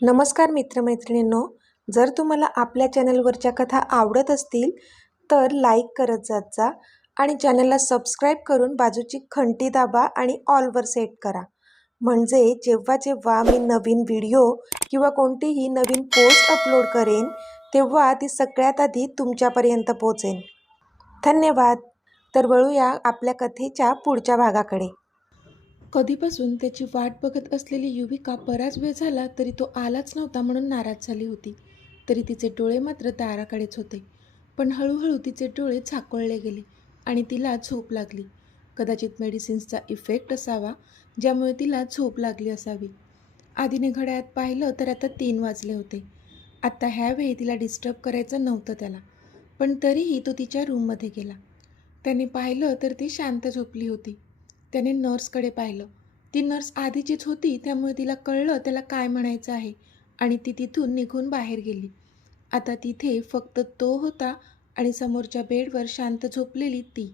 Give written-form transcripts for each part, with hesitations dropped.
नमस्कार मित्रमैत्रिणींनो, जर तुम्हाला आपल्या चॅनलवरच्या कथा आवडत असतील तर लाईक करत जात जा आणि चॅनलला सबस्क्राईब करून बाजूची घंटी दाबा आणि ऑलवर सेट करा. म्हणजे जेव्हा जेव्हा मी नवीन व्हिडिओ किंवा कोणतीही नवीन पोस्ट अपलोड करेन तेव्हा ती सगळ्यात आधी तुमच्यापर्यंत पोहोचेल. धन्यवाद. तर वळूया आपल्या कथेच्या पुढच्या भागाकडे. कधीपासून त्याची वाट बघत असलेली युविका बराच वेळ झाला तरी तो आलाच नव्हता म्हणून नाराज झाली होती. तरी तिचे डोळे मात्र दाराकडेच होते. पण हळूहळू तिचे डोळे झाकोळले गेले आणि तिला झोप लागली. कदाचित मेडिसिन्सचा इफेक्ट असावा ज्यामुळे तिला झोप लागली असावी. आधीने घड्याळात पाहिलं तर आता 3 वाजले होते. आत्ता ह्यावेळी तिला डिस्टर्ब करायचं नव्हतं त्याला. पण तरीही तो तिच्या रूममध्ये गेला. त्याने पाहिलं तर ती शांत झोपली होती. त्याने नर्सकडे पाहिलं. ती नर्स आधीचीच होती त्यामुळे तिला कळलं त्याला काय म्हणायचं आहे आणि ती तिथून निघून बाहेर गेली. आता तिथे फक्त तो होता आणि समोरच्या बेडवर शांत झोपलेली ती.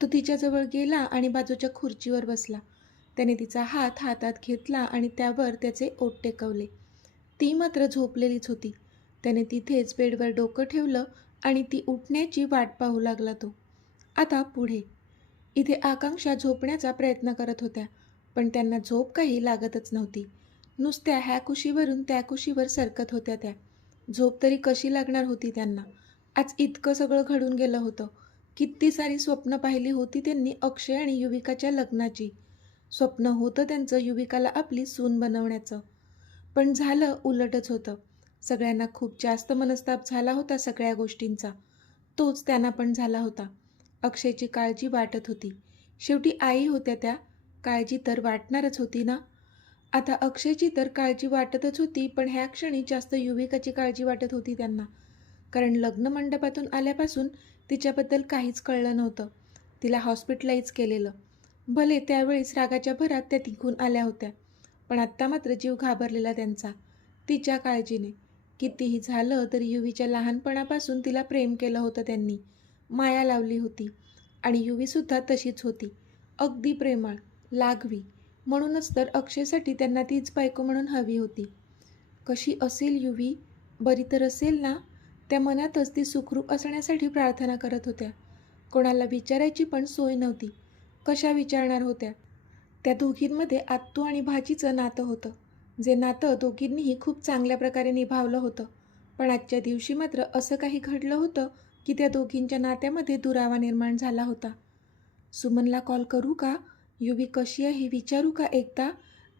तो तिच्याजवळ गेला आणि बाजूच्या खुर्चीवर बसला. त्याने तिचा हात हातात घेतला आणि त्यावर त्याचे ओठ टेकवले. ती मात्र झोपलेलीच होती. त्याने तिथेच बेडवर डोकं ठेवलं आणि ती उठण्याची वाट पाहू लागला तो. आता पुढे. इथे आकांक्षा झोपण्याचा प्रयत्न करत होत्या, पण त्यांना झोप काही लागतच नव्हती. नुसत्या ह्या कुशीवरून त्या कुशीवर सरकत होत्या त्या. झोप तरी कशी लागणार होती त्यांना? आज इतकं सगळं घडून गेलं होतं. किती सारी स्वप्न पाहिली होती त्यांनी अक्षय आणि युविकाच्या लग्नाची. स्वप्न होतं त्यांचं युविकाला आपली सून बनवण्याचं. पण झालं उलटच होतं. सगळ्यांना खूप जास्त मनस्ताप झाला होता सगळ्या गोष्टींचा. तोच त्यांना पण झाला होता. अक्षयची काळजी वाटत होती. शेवटी आई होत्या त्या. काळजी तर वाटणारच होती ना. आता अक्षयची तर काळजी वाटतच होती, पण ह्या क्षणी जास्त युविकाची काळजी वाटत होती त्यांना. कारण लग्न मंडपातून आल्यापासून तिच्याबद्दल काहीच कळलं नव्हतं. तिला हॉस्पिटलाइज केलेलं. भले त्यावेळेस रागाच्या भरात त्या तिघून आल्या होत्या, पण आत्ता मात्र जीव घाबरलेला त्यांचा तिच्या काळजीने. कितीही झालं तरी युवीच्या लहानपणापासून तिला प्रेम केलं होतं त्यांनी, माया लावली होती. आणि युवीसुद्धा तशीच होती, अगदी प्रेमळ, लागवी. म्हणूनच तर अक्षयसाठी त्यांना तीच बायको म्हणून हवी होती. कशी असेल युवी? बरी तर असेल ना? त्या मनातच ती सुखरूप असण्यासाठी प्रार्थना करत होत्या. कोणाला विचारायची पण सोय नव्हती. कशा विचारणार होत्या? त्या दोघींमध्ये आत्तू आणि भाजीचं नातं होतं, जे नातं दोघींनीही खूप चांगल्या प्रकारे निभावलं होतं. पण आजच्या दिवशी मात्र असं काही घडलं होतं की त्या दोघींच्या नात्यामध्ये दुरावा निर्माण झाला होता. सुमनला कॉल करू का? युवी कशी आहे विचारू का एकदा?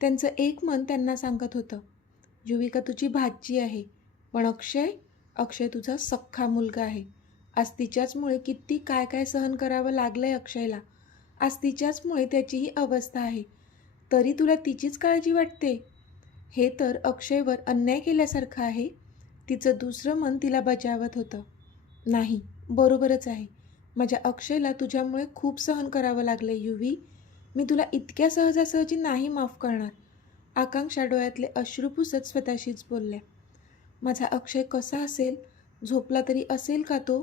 त्यांचं एक मन त्यांना सांगत होतं. युविका तुझी भाची आहे, पण अक्षय तुझा सख्खा मुलगा आहे. आज तिच्याचमुळे किती काय काय सहन करावं लागलंय अक्षयला. आज तिच्याचमुळे त्याचीही अवस्था आहे, तरी तुला तिचीच काळजी वाटते? हे तर अक्षयवर अन्याय केल्यासारखं आहे. तिचं दुसरं मन तिला बजावत होतं. नाही, बरोबरच आहे. माझ्या अक्षयला तुझ्यामुळे खूप सहन करावं लागलं युवी. मी तुला इतक्या सहजासहजी नाही माफ करणार. आकांक्षा डोळ्यातले अश्रू पुसत स्वतःशीच बोलल्या. माझा अक्षय कसा असेल? झोपला तरी असेल का तो?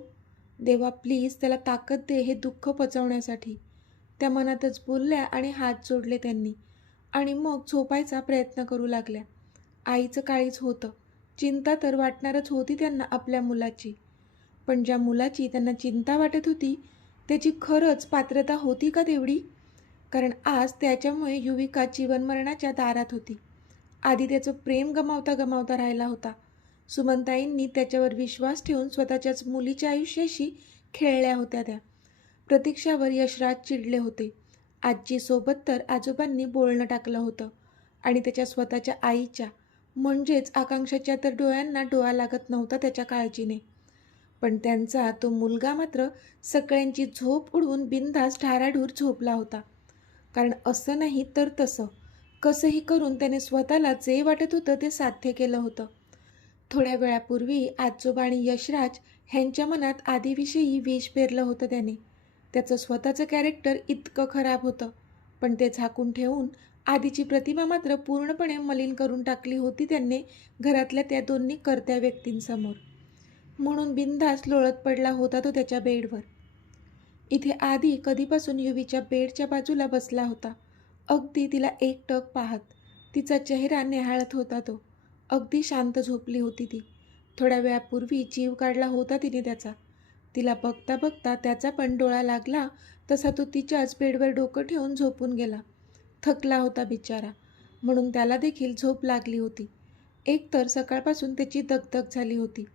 देवा प्लीज त्याला ताकद दे हे दुःख पचवण्यासाठी. त्या मनातच बोलल्या आणि हात जोडले त्यांनी आणि मग झोपायचा प्रयत्न करू लागल्या. आईचं काळीच होतं. चिंता तर वाटणारच होती त्यांना आपल्या मुलाची. पण ज्या मुलाची त्यांना चिंता वाटत होती त्याची खरंच पात्रता होती का तेवढी? कारण आज त्याच्यामुळे युविका जीवनमरणाच्या दारात होती. आधी त्याचं प्रेम गमावता गमावता राहिला होता. सुमनताईंनी त्याच्यावर विश्वास ठेवून स्वतःच्याच मुलीच्या आयुष्याशी खेळल्या होत्या त्या. प्रतीक्षावर यशराज चिडले होते. आजीसोबत तर आजोबांनी बोलणं टाकलं होतं आणि त्याच्या स्वतःच्या आईच्या म्हणजेच आकांक्षाच्या तर डोळ्यांना डोळा लागत नव्हता त्याच्या काळजीने. पण त्यांचा तो मुलगा मात्र सगळ्यांची झोप उडवून बिनधास्त ढाराढूर झोपला होता. कारण असं नाही तर तसं कसंही करून त्याने स्वतःला जे वाटत होतं ते साध्य केलं होतं. थोड्या वेळापूर्वी आजोबा आणि यशराज ह्यांच्या मनात आधीविषयी विष पेरलं होतं त्याने. त्याचं स्वतःचं कॅरेक्टर इतकं खराब होतं, पण ते झाकून ठेवून आधीची प्रतिमा मात्र पूर्णपणे मलिन करून टाकली होती त्यांनी घरातल्या त्या दोन्ही कर्त्या व्यक्तींसमोर. म्हणून बिनधास्त लोळत पडला होता तो त्याच्या बेडवर. इथे आधी कधीपासून युवीच्या बेडच्या बाजूला बसला होता, अगदी तिला एकटक पाहत. तिचा चेहरा न्याहाळत होता तो. अगदी शांत झोपली होती ती. थोड्या वेळापूर्वी जीव काढला होता तिने त्याचा. तिला बघता बघता त्याचा पण डोळा लागला तसा तो तिच्याच बेडवर डोकं ठेवून झोपून गेला. थकला होता बिचारा, म्हणून त्याला देखील झोप लागली होती. एकतर सकाळपासून त्याची दगदग झाली होती.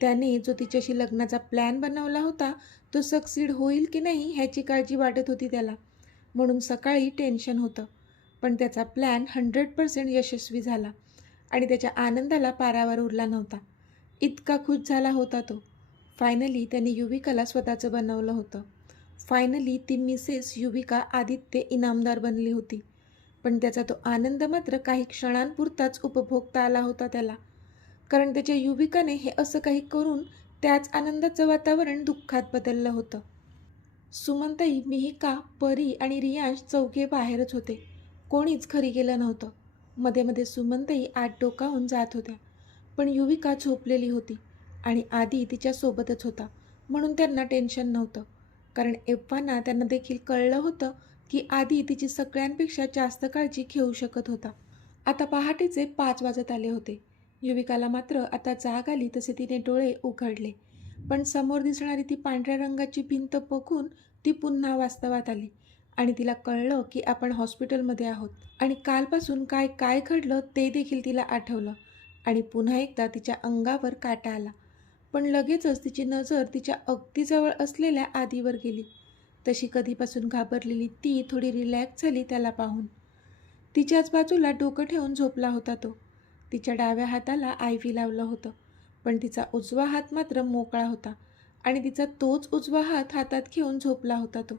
त्याने जो तिच्याशी लग्नाचा प्लॅन बनवला होता तो सक्सीड होईल की नाही ह्याची काळजी वाटत होती त्याला, म्हणून सकाळी टेन्शन होतं. पण त्याचा प्लॅन 100% यशस्वी झाला आणि त्याच्या आनंदाला पारावर उरला नव्हता. इतका खुश झाला होता तो. फायनली त्याने युविकाला स्वतःचं बनवलं होतं. फायनली ती मिसेस युविका आदित्य इनामदार बनली होती. पण त्याचा तो आनंद मात्र काही क्षणांपुरताच उपभोगता आला होता त्याला, कारण त्याच्या युविकाने हे असं काही करून त्याच आनंदाचं वातावरण दुःखात बदललं होतं. सुमनताई, मिहिका, परी आणि रियांश चौघे बाहेरच होते. कोणीच घरी गेलं नव्हतं. मध्ये मध्ये सुमनताई आत डोकावून जात होत्या, पण युविका झोपलेली होती आणि आधी तिच्यासोबतच होता, म्हणून त्यांना टेन्शन नव्हतं. कारण एव्हाना त्यांना देखील कळलं होतं की आधी तिची सगळ्यांपेक्षा जास्त काळजी घेऊ शकत होता. आता पहाटेचे 5 वाजत आले होते. युविकाला मात्र आता जाग आली तसे तिने डोळे उघडले, पण समोर दिसणारी ती पांढऱ्या रंगाची भिंत बघून ती पुन्हा वास्तवात आली आणि तिला कळलं की आपण हॉस्पिटलमध्ये आहोत आणि कालपासून काय काय घडलं ते देखील तिला आठवलं आणि पुन्हा एकदा तिच्या अंगावर काटा आला. पण लगेचच तिची नजर तिच्या अगदी जवळ असलेल्या आधीवर गेली. तशी कधीपासून घाबरलेली ती थोडी रिलॅक्स झाली त्याला पाहून. तिच्याच बाजूला डोकं ठेवून झोपला होता तो. तिच्या डाव्या हाताला आयव्ही लावलं होतं, पण तिचा उजवा हात मात्र मोकळा होता आणि तिचा तोच उजवा हात हातात घेऊन झोपला होता तो.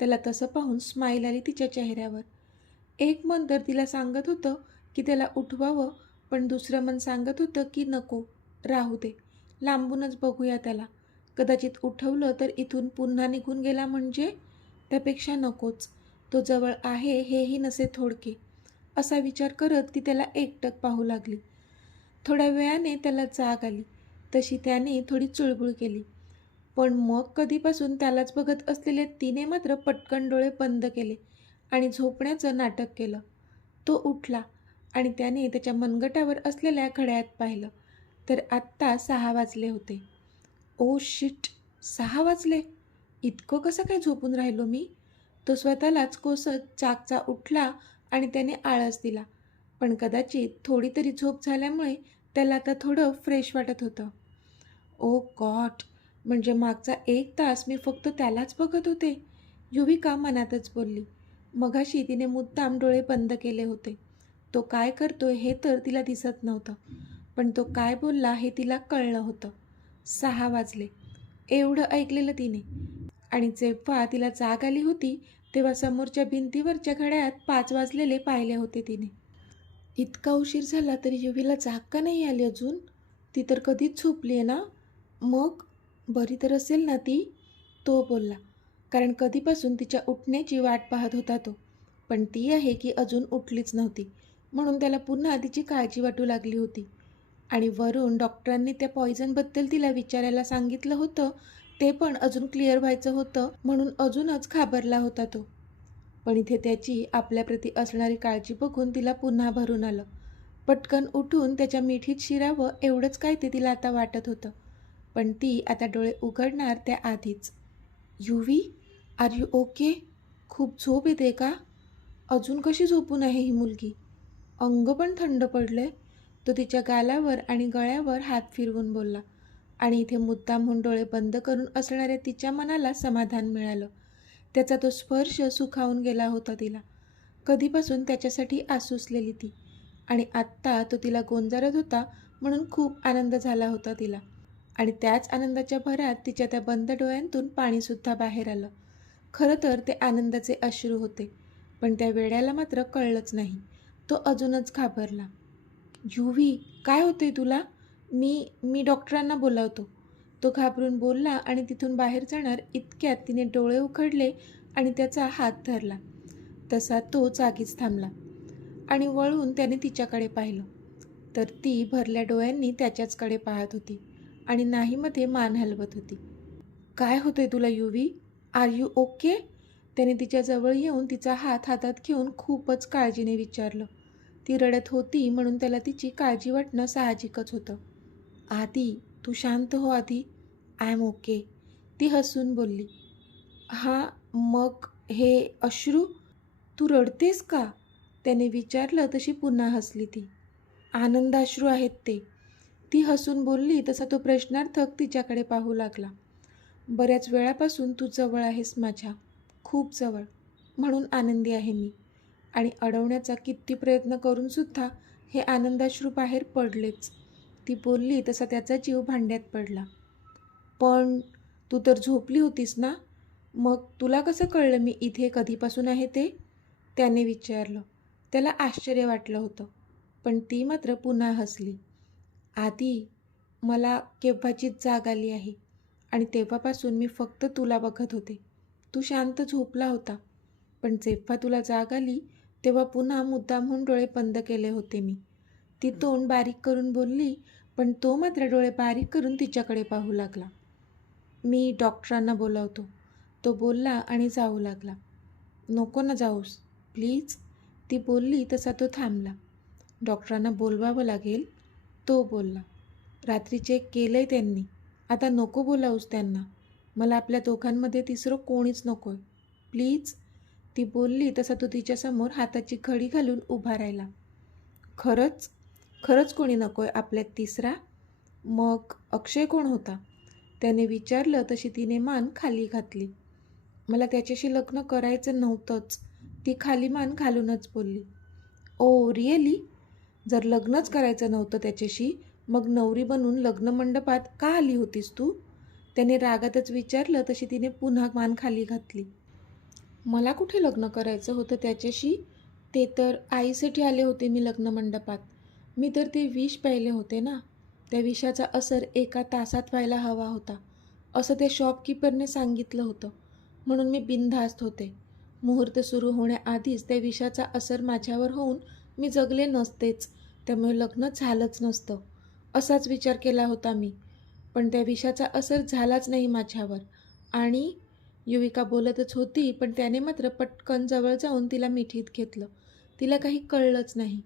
त्याला तसं पाहून स्माईल आली तिच्या चेहऱ्यावर. एक मन तर तिला सांगत होतं की त्याला उठवावं, पण दुसरं मन सांगत होतं की नको, राहू दे, लांबूनच बघूया त्याला. कदाचित उठवलं तर इथून पुन्हा निघून गेला म्हणजे? त्यापेक्षा नकोच, तो जवळ आहे हेही नसे थोडके. असा विचार करत ती त्याला एकटक पाहू लागली. थोड्या वेळाने त्याला जाग आली. तशी त्याने थोडी चुळबुळ केली, पण मग कधीपासून त्यालाच बघत असलेले तिने मात्र पटकन डोळे बंद केले आणि झोपण्याचं नाटक केलं. तो उठला आणि त्याने त्याच्या मनगटावर असलेल्या घड्याळात पाहिलं तर आत्ता 6 वाजले होते. ओ शिट, 6 वाजले? इतकं कसं काय झोपून राहिलो मी? तो स्वतःलाच कोसत जागचा उठला आणि त्याने आळस दिला, पण कदाचित थोडी तरी झोप झाल्यामुळे त्याला आता थोडं फ्रेश वाटत होतं. ओ गॉड, म्हणजे मागचा 1 तास मी फक्त त्यालाच बघत होते, युविका मनातच बोलली. मगाशी तिने मुद्दाम डोळे बंद केले होते. तो काय करतोय हे तर तिला दिसत नव्हतं, पण तो काय बोलला हे तिला कळलं होतं. 6 वाजले एवढं ऐकलेलं तिने, आणि जेव्हा तिला जाग आली होती तेव्हा समोरच्या भिंतीवरच्या घड्याळात 5 वाजलेले पाहिले होते तिने. इतका उशीर झाला तरी युवीला जाग का नाही आली अजून? ती तर कधीच झोपली आहे ना? मग बरी तर असेल ना ती? तो बोलला, कारण कधीपासून तिच्या उठण्याची वाट पाहत होता तो. पण ती आहे की अजून उठलीच नव्हती, म्हणून त्याला पुन्हा तिची काळजी वाटू लागली होती. आणि वरून डॉक्टरांनी त्या पॉइझनबद्दल तिला विचारायला सांगितलं होतं, ते पण अजून क्लिअर व्हायचं होतं, म्हणून अजूनच घाबरला होता तो. पण इथे त्याची आपल्याप्रती असणारी काळजी बघून तिला पुन्हा भरून आलं. पटकन उठून त्याच्या मिठीत शिरावं एवढंच काय ते तिला आता वाटत होतं. पण ती आता डोळे उघडणार त्याआधीच. युवी, आर यू ओके? खूप झोप येते का? अजून कशी झोपून आहे ही मुलगी? अंग पण थंड पडलंय. तो तिच्या गालावर आणि गळ्यावर हात फिरवून बोलला, आणि इथे मुद्दामहून डोळे बंद करून असणाऱ्या तिच्या मनाला समाधान मिळालं. त्याचा तो स्पर्श सुखावून गेला होता तिला. कधीपासून त्याच्यासाठी आसुसलेली ती, आणि आत्ता तो तिला गोंजारत होता म्हणून खूप आनंद झाला होता तिला. आणि त्याच आनंदाच्या भरात तिच्या त्या बंद डोळ्यांतून पाणीसुद्धा बाहेर आलं. खरं तर ते आनंदाचे अश्रू होते, पण त्या वेड्याला मात्र कळलंच नाही. तो अजूनच घाबरला. युवी, काय होतंय तुला? मी डॉक्टरांना बोलावतो, तो घाबरून बोलला. आणि तिथून बाहेर जाणार इतक्यात तिने डोळे उघडले आणि त्याचा हात धरला. तसा तो जागीच थांबला आणि वळून त्याने तिच्याकडे पाहिलं तर ती भरल्या डोळ्यांनी त्याच्याचकडे पाहत होती आणि नाहीमध्ये मान हलवत होती. काय होतंय तुला युवी? R you okay? त्याने तिच्याजवळ येऊन तिचा हात हातात घेऊन खूपच काळजीने विचारलं. ती रडत होती म्हणून त्याला तिची काळजी वाटणं साहजिकच होतं. आदी, तू शांत हो आदी. आय एम ओके, ती हसून बोलली. हां, मग हे अश्रू, तू रडतेस का? त्याने विचारलं तशी पुन्हा हसली ती. आनंदाश्रू आहेत ते, ती हसून बोलली तसा तो प्रश्नार्थक तिच्याकडे पाहू लागला. बऱ्याच वेळापासून तू जवळ आहेस माझ्या, खूप जवळ, म्हणून आनंदी आहे मी. आणि अडवण्याचा किती प्रयत्न करूनसुद्धा हे आनंदाश्रू बाहेर पडलेच, ती बोलली तसा त्याचा जीव भांड्यात पडला. पण तू तर झोपली होतीस ना, मग तुला कसं कळलं मी इथे कधीपासून आहे ते? त्याने विचारलं. त्याला आश्चर्य वाटलं होतं, पण ती मात्र पुन्हा हसली. आधी मला केव्हाचीच जाग आली आहे आणि तेव्हापासून मी फक्त तुला बघत होते. तू शांत झोपला होता, पण जेव्हा तुला जाग आली तेव्हा पुन्हा मुद्दामहून डोळे बंद केले होते मी, ती तोंड बारीक करून बोलली, पण तो मात्र डोळे बारीक करून तिच्याकडे पाहू लागला. मी डॉक्टरांना बोलावतो, तो बोलला आणि जाऊ लागला. नको ना जाऊस, प्लीज, ती बोलली तसा तो थांबला. डॉक्टरांना बोलवावं लागेल, तो बोलला. रात्री चेक केलंय त्यांनी, आता नको बोलावूस त्यांना. मला आपल्या दोघांमध्ये तिसरं कोणीच नको आहे, प्लीज, ती बोलली तसा तो तिच्यासमोर हाताची घडी घालून उभा राहिला. खरंच खरंच कोणी नको आहे आपल्यात तिसरा? मग अक्षय कोण होता? त्याने विचारलं तशी तिने मान खाली घातली. मला त्याच्याशी लग्न करायचं नव्हतंच, ती खाली मान घालूनच बोलली. Oh really? जर लग्नच करायचं नव्हतं त्याच्याशी, मग नवरी बनून लग्न मंडपात का आली होतीस तू? त्याने रागातच विचारलं तशी तिने पुन्हा मान खाली घातली. मला कुठे लग्न करायचं होतं त्याच्याशी? ते तर आईसाठी आले होते मी लग्न मंडपात. मी तर ते विष प्यायले होते ना, त्या विषाचा असर 1 तासात व्हायला हवा होता असं त्या शॉपकीपरने सांगितलं होतं, म्हणून मी बिनधास्त होते. मुहूर्त सुरू होण्याआधीच त्या विषाचा असर माझ्यावर होऊन मी जगले नसतेच, त्यामुळे लग्न झालंच नसतं असाच विचार केला होता मी. पण त्या विषाचा असर झालाच नाही माझ्यावर. आणि युविका बोलतच होती, पण त्याने मात्र पटकन जवळ जाऊन तिला मिठीत घेतलं. तिला काही कळलंच नाही,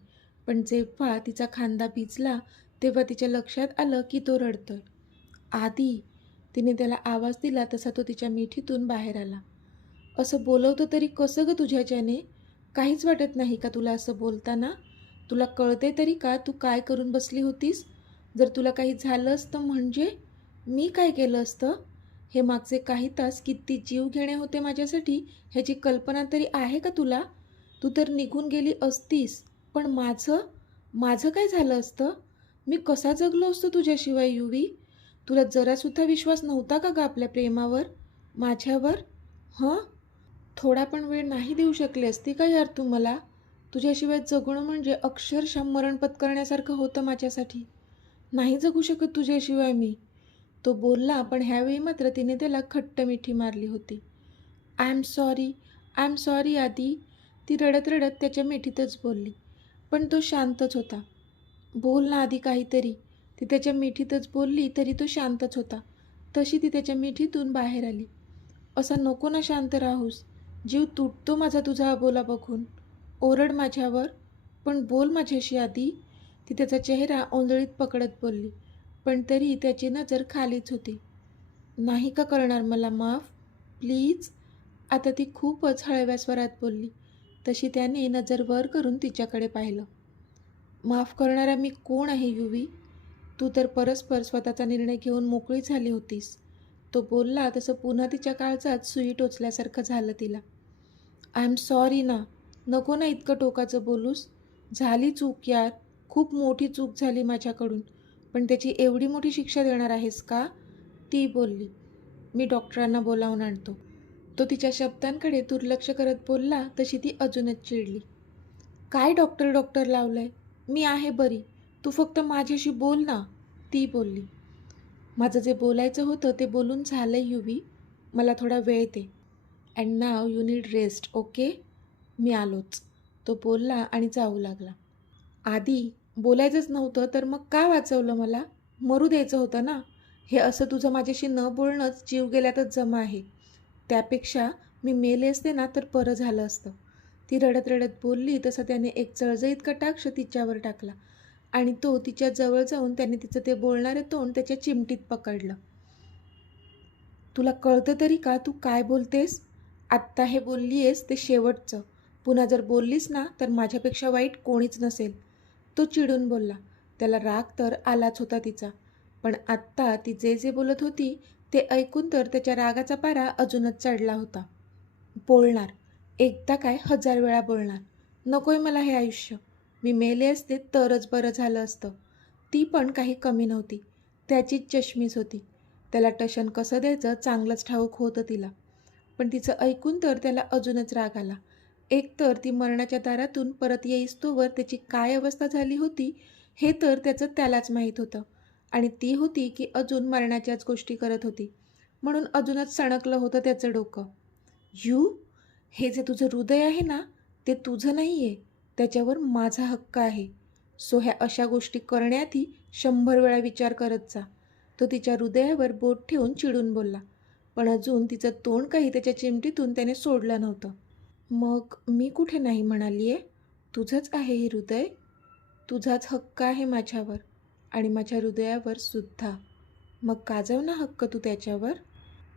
पण जेव्हा तिचा खांदा भिजला तेव्हा तिच्या लक्षात आलं की तो रडतोय. आदी, तिने त्याला आवाज दिला तसा तो तिच्या मिठीतून बाहेर आला. असं बोलवतं तरी कसं गं तुझ्याच्याने? काहीच वाटत नाही का तुला असं बोलताना? तुला कळते तरी का तू काय करून बसली होतीस? जर तुला काही झालं असतं म्हणजे मी काय केलं असतं? हे मागचे काही तास किती जीव घेणे होते माझ्यासाठी ह्याची कल्पना तरी आहे का तुला? तू तर निघून गेली असतीस, पण माझं काय झालं असतं? मी कसा जगलो असतो तुझ्याशिवाय युवी? तुला जरासुद्धा विश्वास नव्हता का गं आपल्या प्रेमावर, माझ्यावर? हं? थोडा पण वेळ नाही देऊ शकली असती का यार तू मला? तुझ्याशिवाय जगणं म्हणजे अक्षरशः मरण पत्करण्यासारखं होतं माझ्यासाठी. नाही जगू शकत तुझ्याशिवाय मी, तो बोलला, पण ह्यावेळी मात्र तिने त्याला खट्ट मिठी मारली होती. आय एम सॉरी आदी, ती रडत रडत त्याच्या मिठीतच बोलली. पण तो शांतच होता. बोल ना आधी काहीतरी, ती त्याच्या मिठीतच बोलली तरी तो शांतच होता. तशी ती त्याच्या मिठीतून बाहेर आली. असा नको ना शांत राहूस, जीव तुटतो माझा तुझा अबोला बघून. ओरड माझ्यावर, पण बोल माझ्याशी आधी, ती त्याचा चेहरा ओंजळीत पकडत बोलली, पण तरी त्याची नजर खालीच होती. नाही का करणार मला माफ, प्लीज, आता ती खूपच हळव्या स्वरात बोलली. तशी त्याने नजर वर करून तिच्याकडे पाहिलं. माफ करणारा मी कोण आहे युवी? तू तर परस्पर स्वतःचा निर्णय घेऊन मोकळी झाली होतीस, तो बोलला तसं पुन्हा तिच्या काळजात सुई टोचल्यासारखं झालं तिला. आय एम सॉरी ना, नको ना इतकं टोकाचं बोलूस. झाली चूक यार, खूप मोठी चूक झाली माझ्याकडून, पण त्याची एवढी मोठी शिक्षा देणार आहेस का? ती बोलली. मी डॉक्टरांना बोलावून आणतो, तो तिच्या शब्दांकडे दुर्लक्ष करत बोलला तशी ती अजूनच चिडली. काय डॉक्टर लावलंय? मी आहे बरी, तू फक्त माझ्याशी बोल ना, ती बोलली. माझं जे बोलायचं होतं ते बोलून झालं युवी, मला थोडा वेळ दे. And now you need rest, okay? मी आलोच, तो बोलला आणि जाऊ लागला. आधी बोलायचंच नव्हतं तर मग का वाचवलं मला? मरू द्यायचं होतं ना. हे असं तुझं माझ्याशी न बोलणंच जीव गेल्यातच जमा आहे. त्यापेक्षा मी मेले असते ना तर बरं झालं असतं, ती रडत रडत बोलली तसं त्याने एक जळजळीत कटाक्ष तिच्यावर टाकला आणि तो तिच्या जवळ जाऊन त्याने तिचं ते बोलणारे तोंड त्याच्या चिमटीत पकडलं. तुला कळतं तरी का तू काय बोलतेस? आत्ता हे बोललीयस ते शेवटचं. पुन्हा जर बोललीस ना तर माझ्यापेक्षा वाईट कोणीच नसेल. तो चिडून बोलला. त्याला राग तर आलाच होता तिचा. पण आत्ता ती जे जे बोलत होती ते ऐकून तर त्याच्या रागाचा पारा अजूनच चढला होता. बोलणार, एकदा काय 1000 वेळा बोलणार. नकोय मला हे आयुष्य. मी मेले असते तरच बरं झालं असतं. ती पण काही कमी नव्हती. त्याचीच चष्मीस होती. त्याला टशन कसं द्यायचं चांगलंच ठाऊक होतं तिला. पण तिचं ऐकून तर त्याला अजूनच राग आला. एकतर ती मरणाच्या दारातून परत येईस्तोवर त्याची काय अवस्था झाली होती हे तर त्याचं त्यालाच माहीत होतं. आणि ती होती की अजून मरणाच्याच गोष्टी करत होती. म्हणून अजूनच सणकलं होतं त्याचं डोकं. हे जे तुझं हृदय आहे ना ते तुझं नाही आहे. त्याच्यावर माझा हक्क आहे. सो ह्या अशा गोष्टी करण्याआधी 100 वेळा विचार करत जा. तो तिच्या हृदयावर बोट ठेवून चिडून बोलला. पण अजून तिचं तोंड काही त्याच्या चिमटीतून त्याने सोडलं नव्हतं. मग मी कुठे नाही म्हणाली आहे? तुझंच आहे हे हृदय. तुझाच हक्क आहे माझ्यावर आणि माझ्या हृदयावर सुद्धा. मग गाजव ना हक्क तू त्याच्यावर.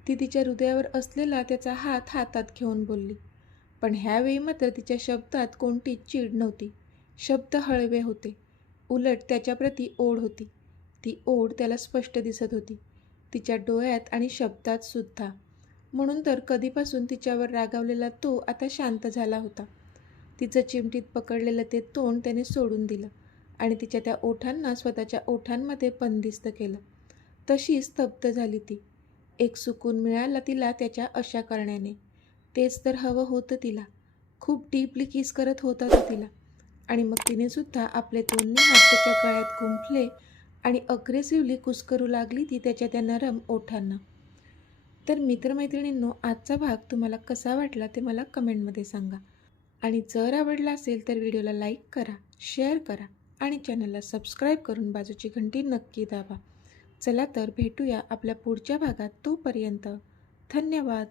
ती तिच्या हृदयावर असलेला त्याचा हात हातात घेऊन बोलली. पण ह्यावेळी मात्र तिच्या शब्दात कोणतीच चीड नव्हती. शब्द हळवे होते. उलट त्याच्याप्रती ओढ होती. ती ओढ त्याला स्पष्ट दिसत होती. तिच्या डोळ्यात आणि शब्दात सुद्धा. म्हणून तर कधीपासून तिच्यावर रागावलेला तो आता शांत झाला होता. तिचं चिमटीत पकडलेलं ते तोंड त्याने सोडून दिलं आणि तिच्या त्या ओठांना स्वतःच्या ओठांमध्ये बंदिस्त केलं. तशी स्तब्ध झाली ती. एक सुकून मिळाला तिला त्याच्या अशा करण्याने. तेच तर हवं होतं तिला. खूप डीपली किस करत होता तो तिला. आणि मग तिने सुद्धा आपले दोन्ही हात त्याच्या गळ्यात गुंफले आणि अग्रेसिव्हली कुस्करू लागली ती त्याच्या त्या नरम ओठांना. तर मित्रमैत्रिणींनो, आजचा भाग तुम्हाला कसा वाटला ते मला कमेंटमध्ये सांगा. आणि जर आवडला असेल तर व्हिडिओला लाईक करा, शेअर करा आणि चॅनलला सबस्क्राईब करून बाजूची घंटी नक्की दाबा. चला तर भेटूया आपल्या पुढच्या भागात. तोपर्यंत धन्यवाद.